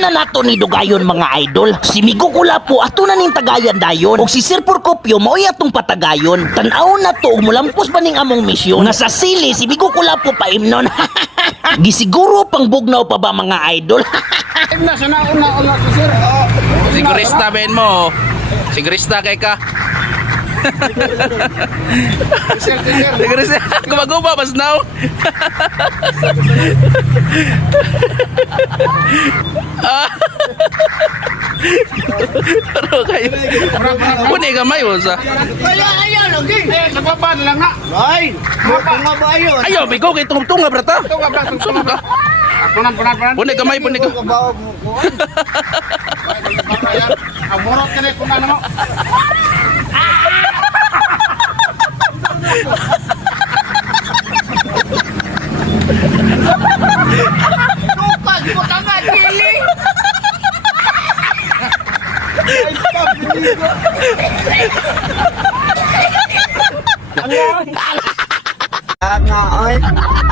Na nato ni dugayon mga idol. Si Migo Kulapo ato na ning tagayan dayon. Og si Sir Porcopio mao'y atong patagayon. Tan-aw na to og mulampos ba ning among misyon. Nga sa sili si Migo Kulapo pa imnon. Gisiguro pang bugnaw pa ba mga idol? Na sa nauna-una si sir. Sigurista ben mo. Sigurista kay ka. Sir, sir. Sigurista. Gumaguba mas now. Pero kayo. Puni gamay mo sa. Kaya ayan, okay. Eh, sa baba na lang nga. Ay, mapa nga ba yun? Ayaw, bigo kay tungtunga brata. Ka ba? Sunog ka. Punan, punan, punan. Puni gamay, puni ka. Ang murot ka na kung ano mo. Tukad Ang ngaon.